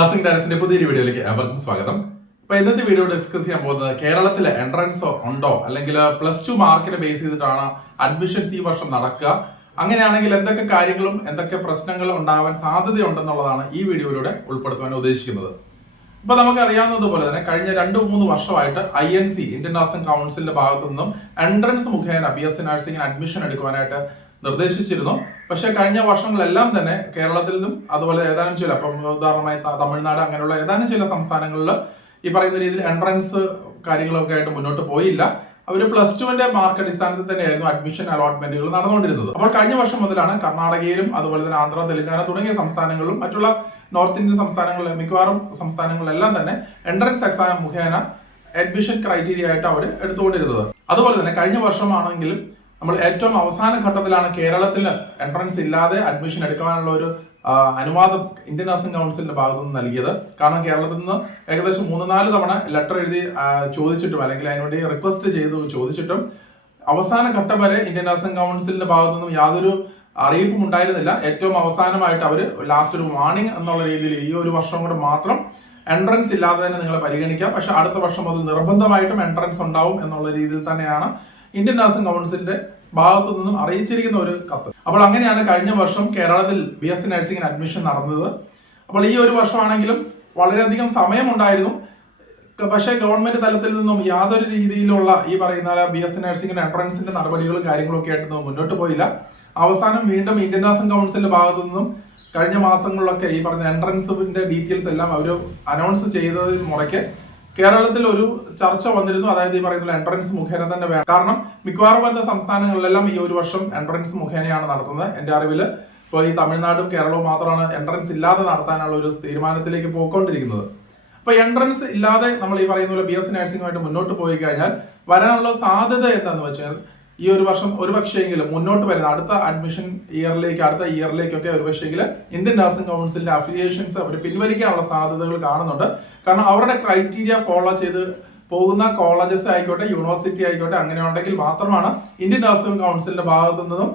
Nursing ഡയറക്ടറിന്റെ പുതിയൊരു വീഡിയോയിലേക്ക് ഏവർക്കും സ്വാഗതം. അപ്പൊ ഇന്നത്തെ വീഡിയോ ഡിസ്കസ് ചെയ്യാൻ പോകുന്നത് കേരളത്തിലെ എൻട്രൻസ് ഉണ്ടോ അല്ലെങ്കിൽ +2 മാർക്കിനെ ബേസ് ചെയ്തിട്ടാണ് അഡ്മിഷൻസ് ഈ വർഷം നടക്കുക. അങ്ങനെയാണെങ്കിൽ എന്തൊക്കെ കാര്യങ്ങളും എന്തൊക്കെ പ്രശ്നങ്ങളും ഉണ്ടാവാൻ സാധ്യതയുണ്ടെന്നുള്ളതാണ് ഈ വീഡിയോയിലൂടെ ഉൾപ്പെടുത്തുവാൻ ഉദ്ദേശിക്കുന്നത്. ഇപ്പൊ നമുക്കറിയാവുന്നതുപോലെ തന്നെ കഴിഞ്ഞ 2-3 വർഷമായിട്ട് INC ഇന്ത്യൻ നഴ്സിംഗ് കൗൺസിലിന്റെ ഭാഗത്തു നിന്നും എൻട്രൻസ് മുഖേന BSc നഴ്സിംഗിന് അഡ്മിഷൻ എടുക്കുവാനായിട്ട് നിർദ്ദേശിച്ചിരുന്നു. പക്ഷെ കഴിഞ്ഞ വർഷങ്ങളെല്ലാം തന്നെ കേരളത്തിൽ നിന്നും അതുപോലെ ഏതാനും ചില ഉദാഹരണമായി തമിഴ്നാട് അങ്ങനെയുള്ള ഏതാനും ചില സംസ്ഥാനങ്ങളിൽ ഈ പറയുന്ന രീതിയിൽ എൻട്രൻസ് കാര്യങ്ങളൊക്കെ ആയിട്ട് മുന്നോട്ട് പോയില്ല. അവർ +2ന്റെ മാർക്ക് അടിസ്ഥാനത്തിൽ തന്നെയായിരുന്നു അഡ്മിഷൻ അലോട്ട്മെന്റുകൾ നടന്നുകൊണ്ടിരുന്നത്. അപ്പോൾ കഴിഞ്ഞ വർഷം മുതലാണ് കർണാടകയിലും അതുപോലെ തന്നെ ആന്ധ്ര, തെലങ്കാന തുടങ്ങിയ സംസ്ഥാനങ്ങളിലും മറ്റുള്ള നോർത്ത് ഇന്ത്യൻ സംസ്ഥാനങ്ങളിലെ മിക്കവാറും സംസ്ഥാനങ്ങളിലെല്ലാം തന്നെ എൻട്രൻസ് എക്സാം മുഖേന അഡ്മിഷൻ ക്രൈറ്റീരിയ ആയിട്ട് അവർ എടുത്തുകൊണ്ടിരുന്നത്. അതുപോലെ തന്നെ കഴിഞ്ഞ വർഷമാണെങ്കിലും നമ്മൾ ഏറ്റവും അവസാന ഘട്ടത്തിലാണ് കേരളത്തിൽ എൻട്രൻസ് ഇല്ലാതെ അഡ്മിഷൻ എടുക്കാനുള്ള ഒരു അനുവാദം ഇന്ത്യൻ നഴ്സിംഗ് കൗൺസിലിന്റെ ഭാഗത്തു നിന്ന് നൽകിയത്. കാരണം കേരളത്തിൽ നിന്ന് ഏകദേശം 3-4 തവണ ലെറ്റർ എഴുതി ചോദിച്ചിട്ടും അല്ലെങ്കിൽ അതിനുവേണ്ടി റിക്വസ്റ്റ് ചെയ്തു ചോദിച്ചിട്ടും അവസാന ഘട്ടം വരെ ഇന്ത്യൻ നഴ്സിംഗ് കൗൺസിലിന്റെ ഭാഗത്തു നിന്നും യാതൊരു അറിയിപ്പും ഉണ്ടായിരുന്നില്ല. ഏറ്റവും അവസാനമായിട്ട് അവർ ലാസ്റ്റ് ഒരു വാർണിംഗ് എന്നുള്ള രീതിയിൽ ഈ ഒരു വർഷം കൂടെ മാത്രം എൻട്രൻസ് ഇല്ലാതെ തന്നെ നിങ്ങളെ പരിഗണിക്കാം, പക്ഷെ അടുത്ത വർഷം മുതൽ നിർബന്ധമായിട്ടും എൻട്രൻസ് ഉണ്ടാവും എന്നുള്ള രീതിയിൽ തന്നെയാണ് ഇന്ത്യൻ നഴ്സിംഗ് കൗൺസിലിന്റെ ഭാഗത്തു നിന്നും അറിയിച്ചിരിക്കുന്ന ഒരു കത്ത്. അപ്പോൾ അങ്ങനെയാണ് കഴിഞ്ഞ വർഷം കേരളത്തിൽ BSc നഴ്സിംഗിന് അഡ്മിഷൻ നടന്നത്. അപ്പോൾ ഈ ഒരു വർഷമാണെങ്കിലും വളരെയധികം സമയമുണ്ടായിരുന്നു. പക്ഷേ ഗവൺമെന്റ് തലത്തിൽ നിന്നും യാതൊരു രീതിയിലുള്ള ഈ പറയുന്ന BSc നഴ്സിംഗിന്റെ എൻട്രൻസിന്റെ നടപടികളും കാര്യങ്ങളൊക്കെ ആയിട്ട് മുന്നോട്ട് പോയില്ല. അവസാനം വീണ്ടും ഇന്ത്യൻ നഴ്സിംഗ് കൗൺസിലിന്റെ ഭാഗത്തു നിന്നും കഴിഞ്ഞ മാസങ്ങളിലൊക്കെ ഈ പറഞ്ഞ എൻട്രൻസിന്റെ ഡീറ്റെയിൽസ് എല്ലാം അവർ അനൗൺസ് ചെയ്തതിന് മുറയ്ക്ക് കേരളത്തിൽ ഒരു ചർച്ച വന്നിരുന്നു. അതായത് ഈ പറയുന്ന എൻട്രൻസ് മുഖേന തന്നെ വേണം. കാരണം മിക്കവാറും വരുന്ന സംസ്ഥാനങ്ങളിലെല്ലാം ഈ ഒരു വർഷം എൻട്രൻസ് മുഖേനയാണ് നടത്തുന്നത്. എന്റെ അറിവിൽ ഇപ്പോൾ ഈ തമിഴ്നാടും കേരളവും മാത്രമാണ് എൻട്രൻസ് ഇല്ലാതെ നടത്താനുള്ള ഒരു തീരുമാനത്തിലേക്ക് പോയിക്കൊണ്ടിരിക്കുന്നത്. അപ്പൊ എൻട്രൻസ് ഇല്ലാതെ നമ്മൾ ഈ പറയുന്ന പോലെ BSc നഴ്സിംഗുമായിട്ട് മുന്നോട്ട് പോയി കഴിഞ്ഞാൽ വരാനുള്ള സാധ്യത എന്താണെന്ന് വെച്ചാൽ ഈ ഒരു വർഷം ഒരു പക്ഷേങ്കിലും മുന്നോട്ട് വരുന്ന അടുത്ത അഡ്മിഷൻ അടുത്ത ഇയറിലേക്കൊക്കെ ഒരു പക്ഷേങ്കിൽ ഇന്ത്യൻ നഴ്സിംഗ് കൗൺസിലിന്റെ അഫിലിയേഷൻസ് അവർ പിൻവലിക്കാനുള്ള സാധ്യതകൾ കാണുന്നുണ്ട്. കാരണം അവരുടെ ക്രൈറ്റീരിയ ഫോളോ ചെയ്ത് പോകുന്ന കോളേജസ് ആയിക്കോട്ടെ, യൂണിവേഴ്സിറ്റി ആയിക്കോട്ടെ, അങ്ങനെ ഉണ്ടെങ്കിൽ മാത്രമാണ് ഇന്ത്യൻ നഴ്സിംഗ് കൗൺസിലിന്റെ ഭാഗത്തു നിന്നും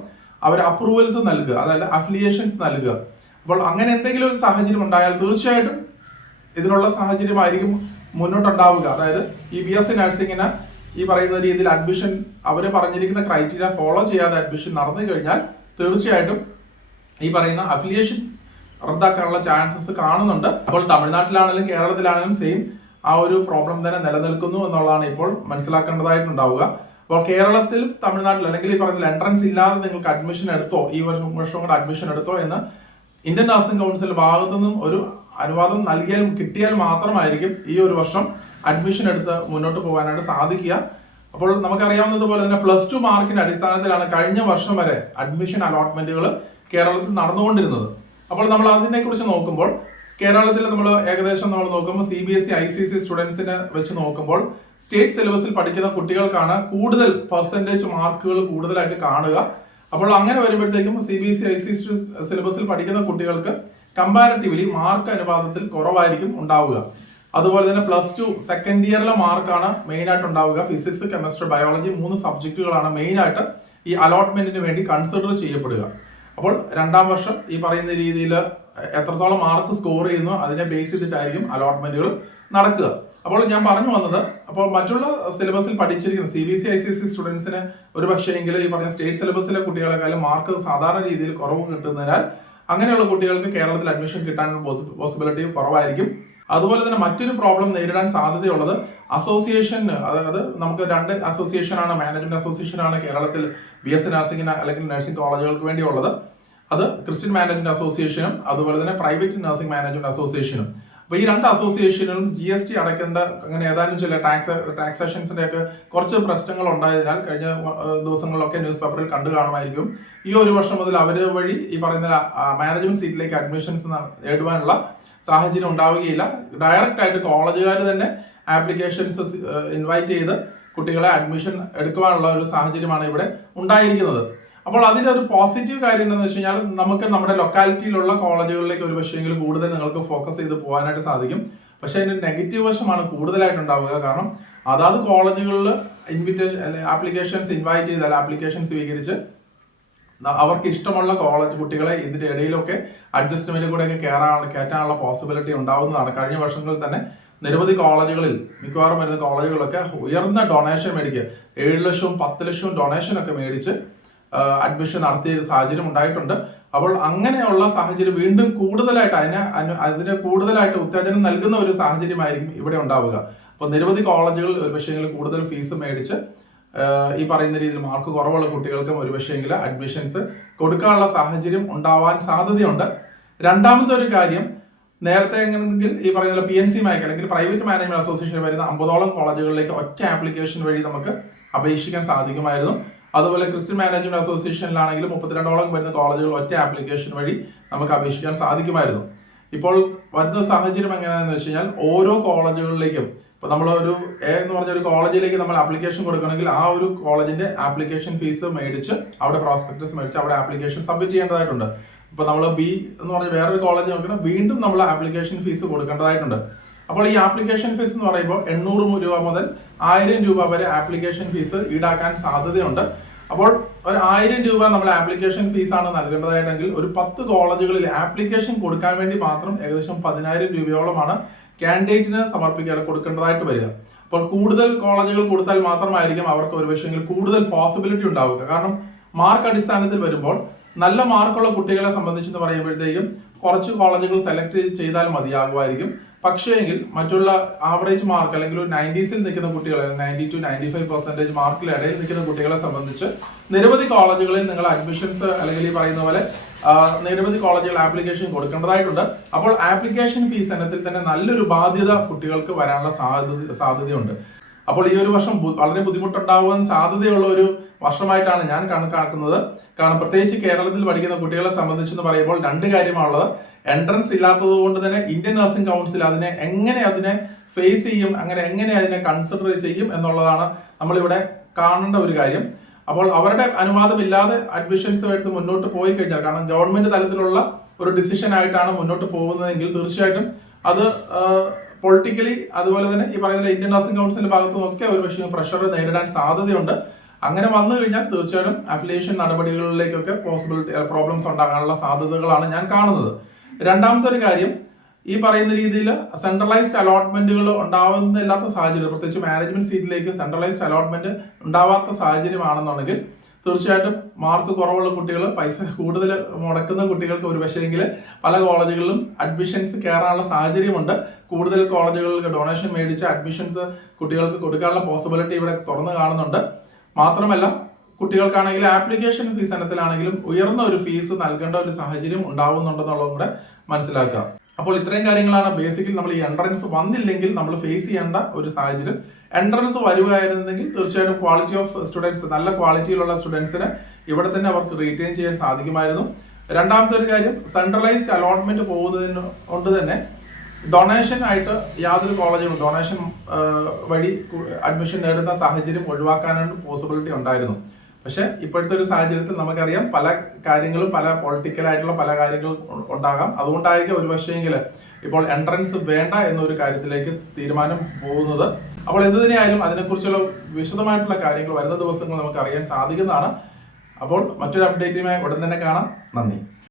അവർ അപ്രൂവൽസ് നൽകുക, അതായത് അഫിലിയേഷൻസ് നൽകുക. അപ്പോൾ അങ്ങനെ എന്തെങ്കിലും ഒരു സാഹചര്യം ഉണ്ടായാൽ തീർച്ചയായിട്ടും ഇതിനുള്ള സാഹചര്യമായിരിക്കും മുന്നോട്ടുണ്ടാവുക. അതായത് ഈ BSc നഴ്സിംഗിന് ഈ പറയുന്ന രീതിയിൽ അഡ്മിഷൻ അവർ പറഞ്ഞിരിക്കുന്ന ക്രൈറ്റീരിയ ഫോളോ ചെയ്യാതെ അഡ്മിഷൻ നടന്നു കഴിഞ്ഞാൽ തീർച്ചയായിട്ടും ഈ പറയുന്ന അഫിലിയേഷൻ റദ്ദാക്കാനുള്ള ചാൻസസ് കാണുന്നുണ്ട്. അപ്പോൾ തമിഴ്നാട്ടിലാണെങ്കിലും കേരളത്തിലാണെങ്കിലും സെയിം ആ ഒരു പ്രോബ്ലം തന്നെ നിലനിൽക്കുന്നു എന്നുള്ളതാണ് ഇപ്പോൾ മനസ്സിലാക്കേണ്ടതായിട്ടുണ്ടാവുക. അപ്പോൾ കേരളത്തിലും തമിഴ്നാട്ടിലും അല്ലെങ്കിൽ ഈ പറയുന്ന എൻട്രൻസ് ഇല്ലാതെ നിങ്ങൾക്ക് അഡ്മിഷൻ എടുത്തോ, ഈ വർഷം കൂടെ അഡ്മിഷൻ എടുത്തോ എന്ന് ഇന്ത്യൻ നഴ്സിംഗ് കൗൺസിലിന്റെ ഭാഗത്തു നിന്നും ഒരു അനുവാദം കിട്ടിയാൽ മാത്രമായിരിക്കും ഈ ഒരു വർഷം അഡ്മിഷൻ എടുത്ത് മുന്നോട്ട് പോകാനായിട്ട് സാധിക്കുക. അപ്പോൾ നമുക്കറിയാവുന്നതുപോലെ തന്നെ +2 മാർക്കിന്റെ അടിസ്ഥാനത്തിലാണ് കഴിഞ്ഞ വർഷം വരെ അഡ്മിഷൻ അലോട്ട്മെന്റുകൾ കേരളത്തിൽ നടന്നുകൊണ്ടിരുന്നത്. അപ്പോൾ നമ്മൾ അതിനെ കുറിച്ച് നോക്കുമ്പോൾ കേരളത്തിൽ നമ്മൾ ഏകദേശം നോക്കുമ്പോൾ CBSE ICC സ്റ്റുഡൻസിനെ വെച്ച് നോക്കുമ്പോൾ സ്റ്റേറ്റ് സിലബസിൽ പഠിക്കുന്ന കുട്ടികൾക്കാണ് കൂടുതൽ പെർസെന്റേജ് മാർക്കുകൾ കൂടുതലായിട്ട് കാണുക. അപ്പോൾ അങ്ങനെ വരുമ്പോഴത്തേക്കും CBSE ICC സിലബസിൽ പഠിക്കുന്ന കുട്ടികൾക്ക് കമ്പാരിറ്റീവ്ലി മാർക്ക് അനുപാതത്തിൽ കുറവായിരിക്കും ഉണ്ടാവുക. അതുപോലെ തന്നെ +2 സെക്കൻഡ് ഇയറിലെ മാർക്കാണ് മെയിൻ ആയിട്ട് ഉണ്ടാവുക. ഫിസിക്സ്, കെമിസ്ട്രി, ബയോളജി 3 സബ്ജക്റ്റുകളാണ് മെയിൻ ആയിട്ട് ഈ അലോട്ട്മെന്റിന് വേണ്ടി കൺസിഡർ ചെയ്യപ്പെടുക. അപ്പോൾ 2ാം വർഷം ഈ പറയുന്ന രീതിയിൽ എത്രത്തോളം മാർക്ക് സ്കോർ ചെയ്യുന്നു അതിനെ ബേസ് ചെയ്തിട്ടായിരിക്കും അലോട്ട്മെന്റുകൾ നടക്കുക. അപ്പോൾ ഞാൻ പറഞ്ഞു വന്നത്, അപ്പോൾ മറ്റുള്ള സിലബസിൽ പഠിച്ചിരിക്കുന്ന CBSE ICC സ്റ്റുഡൻസിന് ഒരു പക്ഷേങ്കിൽ ഈ പറഞ്ഞ സ്റ്റേറ്റ് സിലബസിലെ കുട്ടികളെക്കാളും മാർക്ക് സാധാരണ രീതിയിൽ കുറവ് കിട്ടുന്നതിനാൽ അങ്ങനെയുള്ള കുട്ടികൾക്ക് കേരളത്തിൽ അഡ്മിഷൻ കിട്ടാനുള്ള പോസിബിലിറ്റി കുറവായിരിക്കും. അതുപോലെ തന്നെ മറ്റൊരു പ്രോബ്ലം നേരിടാൻ സാധ്യതയുള്ളത് അസോസിയേഷൻ, അതായത് നമുക്ക് 2 അസോസിയേഷനാണ്, മാനേജ്മെന്റ് അസോസിയേഷനാണ് കേരളത്തിൽ BSc നഴ്സിംഗിന് അല്ലെങ്കിൽ നഴ്സിംഗ് കോളേജുകൾക്ക് വേണ്ടിയുള്ളത്. അത് ക്രിസ്ത്യൻ മാനേജ്മെന്റ് അസോസിയേഷനും അതുപോലെ തന്നെ പ്രൈവറ്റ് നഴ്സിംഗ് മാനേജ്മെന്റ് അസോസിയേഷനും. അപ്പൊ ഈ 2 അസോസിയേഷനും GST അടയ്ക്കേണ്ട അങ്ങനെ ഏതാനും ചില ടാക്സേഷൻസിന്റെ ഒക്കെ കുറച്ച് പ്രശ്നങ്ങൾ ഉണ്ടായതിനാൽ കഴിഞ്ഞ ദിവസങ്ങളിലൊക്കെ ന്യൂസ് പേപ്പറിൽ കണ്ടു കാണുമായിരിക്കും. ഈ ഒരു വർഷം മുതൽ അവർ വഴി ഈ പറയുന്ന മാനേജ്മെന്റ് സീറ്റിലേക്ക് അഡ്മിഷൻസ് നേടുവാനുള്ള സാഹചര്യം ഉണ്ടാവുകയില്ല. ഡയറക്റ്റ് ആയിട്ട് കോളേജുകാർ തന്നെ ആപ്ലിക്കേഷൻസ് ഇൻവൈറ്റ് ചെയ്ത് കുട്ടികളെ അഡ്മിഷൻ എടുക്കുവാനുള്ള ഒരു സാഹചര്യമാണ് ഇവിടെ ഉണ്ടായിരിക്കുന്നത്. അപ്പോൾ അതിന്റെ ഒരു പോസിറ്റീവ് കാര്യം എന്താണെന്ന് വെച്ച് കഴിഞ്ഞാൽ നമുക്ക് നമ്മുടെ ലൊക്കാലിറ്റിയിലുള്ള കോളേജുകളിലേക്ക് ഒരു പക്ഷേങ്കിലും കൂടുതൽ നിങ്ങൾക്ക് ഫോക്കസ് ചെയ്ത് പോകാനായിട്ട് സാധിക്കും. പക്ഷെ അതിന്റെ നെഗറ്റീവ് വശമാണ് കൂടുതലായിട്ടുണ്ടാവുക. കാരണം അതാത് കോളേജുകളിൽ ആപ്ലിക്കേഷൻസ് ഇൻവൈറ്റ് ചെയ്താൽ ആപ്ലിക്കേഷൻ സ്വീകരിച്ച് അവർക്ക് ഇഷ്ടമുള്ള കോളേജ് കുട്ടികളെ ഇതിന്റെ ഇടയിലൊക്കെ അഡ്ജസ്റ്റ്മെന്റ് കൂടെ ഒക്കെ കയറ്റാനുള്ള പോസിബിലിറ്റി ഉണ്ടാവുന്നതാണ്. കഴിഞ്ഞ വർഷങ്ങളിൽ തന്നെ നിരവധി കോളേജുകളിൽ, മിക്കവാറും വരുന്ന കോളേജുകളൊക്കെ ഉയർന്ന ഡൊണേഷൻ മേടിക്കുക, 7 ലക്ഷവും 10 ലക്ഷവും ഡൊണേഷൻ ഒക്കെ മേടിച്ച് അഡ്മിഷൻ നടത്തിയ സാഹചര്യം ഉണ്ടായിട്ടുണ്ട്. അപ്പോൾ അങ്ങനെയുള്ള സാഹചര്യം വീണ്ടും കൂടുതലായിട്ട് അതിന് കൂടുതലായിട്ട് ഉത്തേജനം നൽകുന്ന ഒരു സാഹചര്യമായിരിക്കും ഇവിടെ ഉണ്ടാവുക. അപ്പോൾ നിരവധി കോളേജുകൾ ഒരു പക്ഷേ കൂടുതൽ ഫീസ് മേടിച്ച് ഈ പറയുന്ന രീതിയിൽ മാർക്ക് കുറവുള്ള കുട്ടികൾക്കും ഒരു പക്ഷേ അഡ്മിഷൻസ് കൊടുക്കാനുള്ള സാഹചര്യം ഉണ്ടാവാൻ സാധ്യതയുണ്ട്. രണ്ടാമത്തെ ഒരു കാര്യം, നേരത്തെ എങ്ങനെയെങ്കിൽ ഈ പറയുന്ന PNC മാക്ക് അല്ലെങ്കിൽ പ്രൈവറ്റ് മാനേജ്മെന്റ് അസോസിയേഷൻ വരുന്ന 50ഓളം കോളേജുകളിലേക്ക് ഒറ്റ ആപ്ലിക്കേഷൻ വഴി നമുക്ക് അപേക്ഷിക്കാൻ സാധിക്കുമായിരുന്നു. അതുപോലെ ക്രിസ്ത്യൻ മാനേജ്മെന്റ് അസോസിയേഷനിലാണെങ്കിലും 32ഓളം വരുന്ന കോളേജുകൾ ഒറ്റ ആപ്ലിക്കേഷൻ വഴി നമുക്ക് അപേക്ഷിക്കാൻ സാധിക്കുമായിരുന്നു. ഇപ്പോൾ വരുന്ന സാഹചര്യം എങ്ങനെയാണെന്ന് വെച്ച് കഴിഞ്ഞാൽ ഓരോ കോളേജുകളിലേക്കും ഇപ്പൊ നമ്മൾ എന്ന് പറഞ്ഞ ഒരു കോളേജിലേക്ക് നമ്മൾ ആപ്ലിക്കേഷൻ കൊടുക്കണമെങ്കിൽ ആ ഒരു കോളേജിന്റെ ആപ്ലിക്കേഷൻ ഫീസ് മേടിച്ച് അവിടെ പ്രോസ്പെക്ടസ് മേടിച്ച് അവിടെ ആപ്ലിക്കേഷൻ സബ്മിറ്റ് ചെയ്യേണ്ടതായിട്ടുണ്ട്. ഇപ്പൊ നമ്മൾ B എന്ന് പറഞ്ഞ വേറൊരു കോളേജ് നോക്കണം, വീണ്ടും നമ്മൾ ആപ്ലിക്കേഷൻ ഫീസ് കൊടുക്കേണ്ടതായിട്ടുണ്ട്. അപ്പോൾ ഈ ആപ്ലിക്കേഷൻ ഫീസ് എന്ന് പറയുമ്പോൾ 800 രൂപ മുതൽ 1000 രൂപ വരെ ആപ്ലിക്കേഷൻ ഫീസ് ഈടാക്കാൻ സാധ്യതയുണ്ട്. അപ്പോൾ ഒരു 1000 രൂപ നമ്മൾ ആപ്ലിക്കേഷൻ ഫീസാണ് നൽകേണ്ടതായിട്ടെങ്കിൽ ഒരു 10 കോളേജുകളിൽ ആപ്ലിക്കേഷൻ കൊടുക്കാൻ വേണ്ടി മാത്രം ഏകദേശം 10000 രൂപയോളമാണ് കാൻഡിഡേറ്റിന് കൊടുക്കേണ്ടതായിട്ട് വരിക. അപ്പോൾ കൂടുതൽ കോളേജുകൾ കൊടുത്താൽ മാത്രമായിരിക്കും അവർക്ക് ഒരു പക്ഷേ കൂടുതൽ പോസിബിലിറ്റി ഉണ്ടാവുക. കാരണം മാർക്ക് അടിസ്ഥാനത്തിൽ വരുമ്പോൾ നല്ല മാർക്കുള്ള കുട്ടികളെ സംബന്ധിച്ചെന്ന് പറയുമ്പോഴത്തേക്കും കുറച്ച് കോളേജുകൾ സെലക്ട് ചെയ്താൽ മതിയാകുമായിരിക്കും. പക്ഷേ എങ്കിൽ മറ്റുള്ള ആവറേജ് മാർക്ക് അല്ലെങ്കിൽ ഒരു 90s നിൽക്കുന്ന കുട്ടികളെ 90 to 95% മാർക്കിൽ ഇടയിൽ നിൽക്കുന്ന കുട്ടികളെ സംബന്ധിച്ച് നിരവധി കോളേജുകളിൽ നിങ്ങൾ അഡ്മിഷൻസ് അല്ലെങ്കിൽ ഈ പറയുന്ന പോലെ നിരവധി കോളേജുകൾ ആപ്ലിക്കേഷൻ കൊടുക്കേണ്ടതായിട്ടുണ്ട്. അപ്പോൾ ആപ്ലിക്കേഷൻ ഫീസ് ഇനത്തിൽ തന്നെ നല്ലൊരു ബാധ്യത കുട്ടികൾക്ക് വരാനുള്ള സാധ്യതയുണ്ട്. അപ്പോൾ ഈ ഒരു വർഷം വളരെ ബുദ്ധിമുട്ടുണ്ടാവാൻ സാധ്യതയുള്ള ഒരു വർഷമായിട്ടാണ് ഞാൻ കണക്കാക്കുന്നത്. കാരണം പ്രത്യേകിച്ച് കേരളത്തിൽ പഠിക്കുന്ന കുട്ടികളെ സംബന്ധിച്ചെന്ന് പറയുമ്പോൾ 2 കാര്യമാണുള്ളത്. എൻട്രൻസ് ഇല്ലാത്തത് കൊണ്ട് തന്നെ ഇന്ത്യൻ നഴ്സിംഗ് കൗൺസിൽ അതിനെ ഫേസ് ചെയ്യും, എങ്ങനെ അതിനെ കൺസിഡർ ചെയ്യും എന്നുള്ളതാണ് നമ്മളിവിടെ കാണേണ്ട ഒരു കാര്യം. അപ്പോൾ അവരുടെ അനുവാദമില്ലാതെ അഡ്മിഷൻസ് എടുത്ത് മുന്നോട്ട് പോയി കഴിഞ്ഞാൽ, കാരണം ഗവൺമെന്റ് തലത്തിലുള്ള ഒരു ഡിസിഷൻ ആയിട്ടാണ് മുന്നോട്ട് പോകുന്നതെങ്കിൽ തീർച്ചയായിട്ടും അത് പൊളിറ്റിക്കലി അതുപോലെ തന്നെ ഈ പറയുന്ന ഇന്ത്യൻ നഴ്സിംഗ് കൗൺസിലിന്റെ ഭാഗത്തു നിന്നൊക്കെ ഒരു പക്ഷേ പ്രഷർ നേരിടാൻ സാധ്യതയുണ്ട്. അങ്ങനെ വന്നു കഴിഞ്ഞാൽ തീർച്ചയായിട്ടും അഫിലിയേഷൻ നടപടികളിലേക്കൊക്കെ പ്രോബ്ലംസ് ഉണ്ടാകാനുള്ള സാധ്യതകളാണ് ഞാൻ കാണുന്നത്. രണ്ടാമത്തെ ഒരു കാര്യം, ഈ പറയുന്ന രീതിയിൽ സെൻട്രലൈസ്ഡ് അലോട്ട്മെന്റുകൾ ഉണ്ടാവുന്നില്ലാത്ത സാഹചര്യം, പ്രത്യേകിച്ച് മാനേജ്മെന്റ് സീറ്റിലേക്ക് സെൻട്രലൈസ്ഡ് അലോട്ട്മെന്റ് ഉണ്ടാവാത്ത സാഹചര്യമാണെന്നുണ്ടെങ്കിൽ തീർച്ചയായിട്ടും മാർക്ക് കുറവുള്ള കുട്ടികൾ, പൈസ കൂടുതൽ മുടക്കുന്ന കുട്ടികൾക്ക് ഒരു പക്ഷേങ്കിൽ പല കോളേജുകളിലും അഡ്മിഷൻസ് കയറാനുള്ള സാഹചര്യമുണ്ട്. കൂടുതൽ കോളേജുകൾക്ക് ഡൊണേഷൻ മേടിച്ച് അഡ്മിഷൻസ് കുട്ടികൾക്ക് കൊടുക്കാനുള്ള പോസിബിലിറ്റി ഇവിടെ തുറന്നു കാണുന്നുണ്ട്. മാത്രമല്ല കുട്ടികൾക്കാണെങ്കിൽ ആപ്ലിക്കേഷൻ ഫീസ് ഇനത്തിലാണെങ്കിലും ഉയർന്ന ഒരു ഫീസ് നൽകേണ്ട ഒരു സാഹചര്യം ഉണ്ടാവുന്നുണ്ടെന്നുള്ളതും കൂടെ മനസ്സിലാക്കുക. അപ്പോൾ ഇത്രയും കാര്യങ്ങളാണ് ബേസിക്കലി നമ്മൾ ഈ എൻട്രൻസ് വന്നില്ലെങ്കിൽ നമ്മൾ ഫേസ് ചെയ്യേണ്ട ഒരു സാഹചര്യം. എൻട്രൻസ് വരുകയായിരുന്നെങ്കിൽ തീർച്ചയായിട്ടും ക്വാളിറ്റി ഓഫ് സ്റ്റുഡൻസ്, നല്ല ക്വാളിറ്റിയിലുള്ള സ്റ്റുഡൻസിന് ഇവിടെ തന്നെ അവർക്ക് റീറ്റെയിൻ ചെയ്യാൻ സാധിക്കുമായിരുന്നു. രണ്ടാമത്തെ ഒരു കാര്യം, സെൻട്രലൈസ്ഡ് അലോട്ട്മെന്റ് പോകുന്നതിന് കൊണ്ട് തന്നെ ഡൊണേഷൻ ആയിട്ട് യാതൊരു കോളേജും ഡൊണേഷൻ വഴി അഡ്മിഷൻ നേടുന്ന സാഹചര്യം ഒഴിവാക്കാനാണ് പോസിബിലിറ്റി ഉണ്ടായിരുന്നു. പക്ഷെ ഇപ്പോഴത്തെ ഒരു സാഹചര്യത്തിൽ നമുക്കറിയാം പല കാര്യങ്ങളും, പല പൊളിറ്റിക്കലായിട്ടുള്ള പല കാര്യങ്ങളും ഉണ്ടാകാം. അതുകൊണ്ടായിരിക്കും ഒരു പക്ഷേങ്കിൽ ഇപ്പോൾ എൻട്രൻസ് വേണ്ട എന്നൊരു കാര്യത്തിലേക്ക് തീരുമാനം പോകുന്നത്. അപ്പോൾ എന്ത് തന്നെയായാലും അതിനെക്കുറിച്ചുള്ള വിശദമായിട്ടുള്ള കാര്യങ്ങൾ വരുന്ന ദിവസങ്ങൾ നമുക്ക് അറിയാൻ സാധിക്കുന്നതാണ്. അപ്പോൾ മറ്റൊരു അപ്ഡേറ്റുമായി ഉടൻ തന്നെ കാണാം. നന്ദി.